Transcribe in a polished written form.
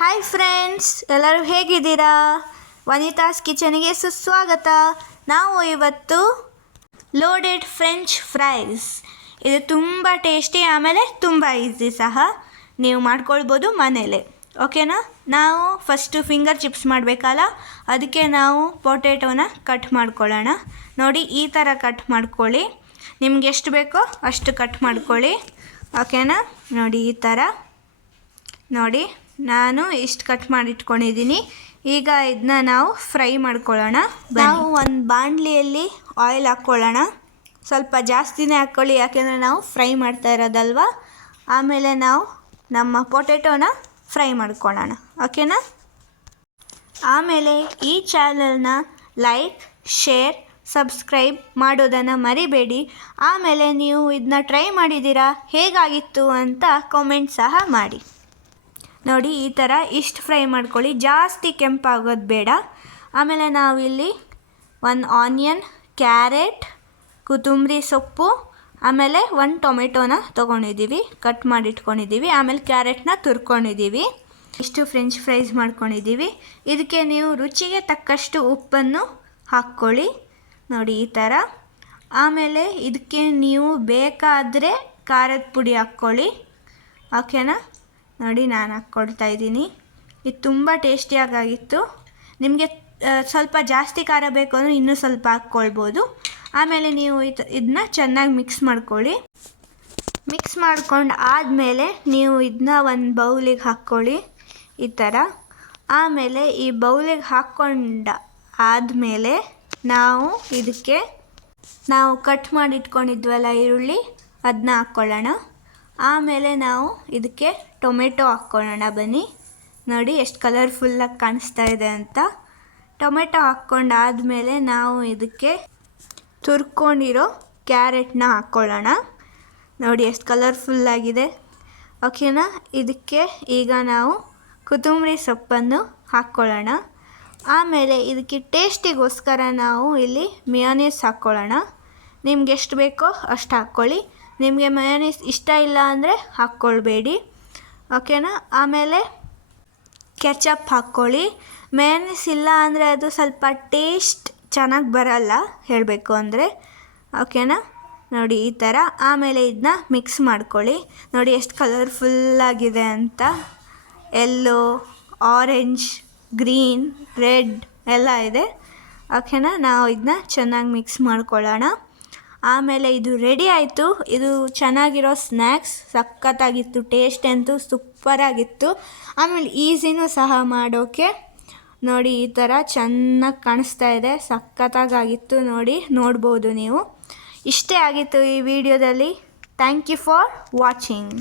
Hi friends, ಎಲ್ಲರೂ ಹೇಗಿದ್ದೀರಾ? ವನಿತಾಸ್ ಕಿಚನ್ಗೆ ಸುಸ್ವಾಗತ. ನಾವು ಇವತ್ತು ಲೋಡೆಡ್ ಫ್ರೆಂಚ್ ಫ್ರೈಸ್, ಇದು ತುಂಬ ಟೇಸ್ಟಿ, ಆಮೇಲೆ ತುಂಬ ಈಸಿ ಸಹ. ನೀವು ಮಾಡ್ಕೊಳ್ಬೋದು ಮನೇಲೆ. ಓಕೆನಾ? ನಾವು ಫಸ್ಟು ಫಿಂಗರ್ ಚಿಪ್ಸ್ ಮಾಡಬೇಕಲ್ಲ, ಅದಕ್ಕೆ ನಾವು ಪೊಟೆಟೋನ ಕಟ್ ಮಾಡ್ಕೊಳ್ಳೋಣ. ನೋಡಿ, ಈ ಥರ ಕಟ್ ಮಾಡ್ಕೊಳ್ಳಿ. ನಿಮ್ಗೆ ಎಷ್ಟು ಬೇಕೋ ಅಷ್ಟು ಕಟ್ ಮಾಡ್ಕೊಳ್ಳಿ. ಓಕೆನಾ? ನೋಡಿ, ಈ ಥರ ನೋಡಿ, ನಾನು ಇಷ್ಟು ಕಟ್ ಮಾಡಿಟ್ಕೊಂಡಿದ್ದೀನಿ. ಈಗ ಇದನ್ನ ನಾವು ಫ್ರೈ ಮಾಡ್ಕೊಳ್ಳೋಣ. ನಾವು ಒಂದು ಬಾಣಲಿಯಲ್ಲಿ ಆಯಿಲ್ ಹಾಕ್ಕೊಳ್ಳೋಣ. ಸ್ವಲ್ಪ ಜಾಸ್ತಿನೇ ಹಾಕ್ಕೊಳ್ಳಿ, ಯಾಕೆಂದರೆ ನಾವು ಫ್ರೈ ಮಾಡ್ತಾ ಇರೋದಲ್ವ. ಆಮೇಲೆ ನಾವು ನಮ್ಮ ಪೊಟೆಟೋನ ಫ್ರೈ ಮಾಡ್ಕೊಳ್ಳೋಣ. ಓಕೆನಾ? ಆಮೇಲೆ ಈ ಚಾನಲ್ನ ಲೈಕ್, ಶೇರ್, ಸಬ್ಸ್ಕ್ರೈಬ್ ಮಾಡೋದನ್ನು ಮರಿಬೇಡಿ. ಆಮೇಲೆ ನೀವು ಇದನ್ನ ಟ್ರೈ ಮಾಡಿದ್ದೀರಾ, ಹೇಗಾಗಿತ್ತು ಅಂತ ಕಾಮೆಂಟ್ ಸಹ ಮಾಡಿ. ನೋಡಿ, ಈ ಥರ ಇಷ್ಟು ಫ್ರೈ ಮಾಡ್ಕೊಳ್ಳಿ, ಜಾಸ್ತಿ ಕೆಂಪಾಗೋದು ಬೇಡ. ಆಮೇಲೆ ನಾವಿಲ್ಲಿ ಒಂದು ಆನಿಯನ್, ಕ್ಯಾರೆಟ್, ಕೊತ್ತಂಬರಿ ಸೊಪ್ಪು, ಆಮೇಲೆ ಒಂದು ಟೊಮೆಟೊನ ತೊಗೊಂಡಿದ್ದೀವಿ, ಕಟ್ ಮಾಡಿಟ್ಕೊಂಡಿದ್ದೀವಿ. ಆಮೇಲೆ ಕ್ಯಾರೆಟ್ನ ತುರ್ಕೊಂಡಿದ್ದೀವಿ. ಇಷ್ಟು ಫ್ರೆಂಚ್ ಫ್ರೈಸ್ ಮಾಡ್ಕೊಂಡಿದ್ದೀವಿ. ಇದಕ್ಕೆ ನೀವು ರುಚಿಗೆ ತಕ್ಕಷ್ಟು ಉಪ್ಪನ್ನು ಹಾಕ್ಕೊಳ್ಳಿ. ನೋಡಿ, ಈ ಥರ. ಆಮೇಲೆ ಇದಕ್ಕೆ ನೀವು ಬೇಕಾದರೆ ಖಾರದ ಪುಡಿ ಹಾಕ್ಕೊಳ್ಳಿ. ಓಕೆನಾ? ನೋಡಿ, ನಾನು ಹಾಕ್ಕೊಳ್ತಾ ಇದ್ದೀನಿ. ಇದು ತುಂಬ ಟೇಸ್ಟಿಯಾಗಿತ್ತು. ನಿಮಗೆ ಸ್ವಲ್ಪ ಜಾಸ್ತಿ ಖಾರ ಬೇಕು ಅಂದರೆ ಇನ್ನೂ ಸ್ವಲ್ಪ ಹಾಕ್ಕೊಳ್ಬೋದು. ಆಮೇಲೆ ನೀವು ಇದನ್ನ ಚೆನ್ನಾಗಿ ಮಿಕ್ಸ್ ಮಾಡ್ಕೊಳ್ಳಿ. ಮಿಕ್ಸ್ ಮಾಡ್ಕೊಂಡು ಆದಮೇಲೆ ನೀವು ಇದನ್ನ ಒಂದು ಬೌಲಿಗೆ ಹಾಕ್ಕೊಳ್ಳಿ, ಈ ಥರ. ಆಮೇಲೆ ಈ ಬೌಲಿಗೆ ಹಾಕ್ಕೊಂಡು ಆದಮೇಲೆ ನಾವು ಇದಕ್ಕೆ ನಾವು ಕಟ್ ಮಾಡಿಟ್ಕೊಂಡಿದ್ವಲ್ಲ ಈರುಳ್ಳಿ, ಅದನ್ನ ಹಾಕ್ಕೊಳ್ಳೋಣ. ಆಮೇಲೆ ನಾವು ಇದಕ್ಕೆ ಟೊಮೆಟೊ ಹಾಕ್ಕೊಳ್ಳೋಣ. ಬನ್ನಿ, ನೋಡಿ ಎಷ್ಟು ಕಲರ್ಫುಲ್ಲಾಗಿ ಕಾಣಿಸ್ತಾ ಇದೆ ಅಂತ. ಟೊಮೆಟೊ ಹಾಕ್ಕೊಂಡಾದಮೇಲೆ ನಾವು ಇದಕ್ಕೆ ತುರ್ಕೊಂಡಿರೋ ಕ್ಯಾರೆಟ್ನ ಹಾಕ್ಕೊಳ್ಳೋಣ. ನೋಡಿ ಎಷ್ಟು ಕಲರ್ಫುಲ್ಲಾಗಿದೆ. ಓಕೆನಾ? ಇದಕ್ಕೆ ಈಗ ನಾವು ಕೊತ್ತಂಬರಿ ಸೊಪ್ಪನ್ನು ಹಾಕ್ಕೊಳ್ಳೋಣ. ಆಮೇಲೆ ಇದಕ್ಕೆ ಟೇಸ್ಟಿಗೋಸ್ಕರ ನಾವು ಇಲ್ಲಿ ಮಿಯೋನೀಸ್ ಹಾಕ್ಕೊಳ್ಳೋಣ. ನಿಮ್ಗೆ ಎಷ್ಟು ಬೇಕೋ ಅಷ್ಟು ಹಾಕ್ಕೊಳ್ಳಿ. ನಿಮಗೆ ಮಯೋನೀಸ್ ಇಷ್ಟ ಇಲ್ಲ ಅಂದರೆ ಹಾಕ್ಕೊಳ್ಬೇಡಿ. ಓಕೆನಾ? ಆಮೇಲೆ ಕೆಚಪ್ ಹಾಕ್ಕೊಳ್ಳಿ. ಮಯೋನೀಸ್ ಇಲ್ಲ ಅಂದರೆ ಅದು ಸ್ವಲ್ಪ ಟೇಸ್ಟ್ ಚೆನ್ನಾಗಿ ಬರಲ್ಲ, ಹೇಳಬೇಕು ಅಂದರೆ. ಓಕೆನಾ? ನೋಡಿ, ಈ ಥರ. ಆಮೇಲೆ ಇದನ್ನ ಮಿಕ್ಸ್ ಮಾಡ್ಕೊಳ್ಳಿ. ನೋಡಿ ಎಷ್ಟು ಕಲರ್ಫುಲ್ಲಾಗಿದೆ ಅಂತ. ಯೆಲ್ಲೋ, ಆರೆಂಜ್, ಗ್ರೀನ್, ರೆಡ್ ಎಲ್ಲ ಇದೆ. ಓಕೆನಾ? ನಾವು ಇದನ್ನ ಚೆನ್ನಾಗಿ ಮಿಕ್ಸ್ ಮಾಡ್ಕೊಳ್ಳೋಣ. ಆಮೇಲೆ ಇದು ರೆಡಿ ಆಯಿತು. ಇದು ಚೆನ್ನಾಗಿರೋ ಸ್ನ್ಯಾಕ್ಸ್, ಸಖತ್ತಾಗಿತ್ತು. ಟೇಸ್ಟ್ ಅಂತೂ ಸೂಪರಾಗಿತ್ತು. ಆಮೇಲೆ ಈಸಿನೂ ಸಹ ಮಾಡೋಕ್ಕೆ. ನೋಡಿ, ಈ ಥರ ಚೆನ್ನಾಗಿ ಕಾಣಿಸ್ತಾ ಇದೆ, ಸಖತ್ತಾಗಿತ್ತು. ನೋಡಿ, ನೋಡ್ಬೋದು ನೀವು. ಇಷ್ಟೇ ಆಗಿತ್ತು ಈ ವಿಡಿಯೋದಲ್ಲಿ. Thank you for watching.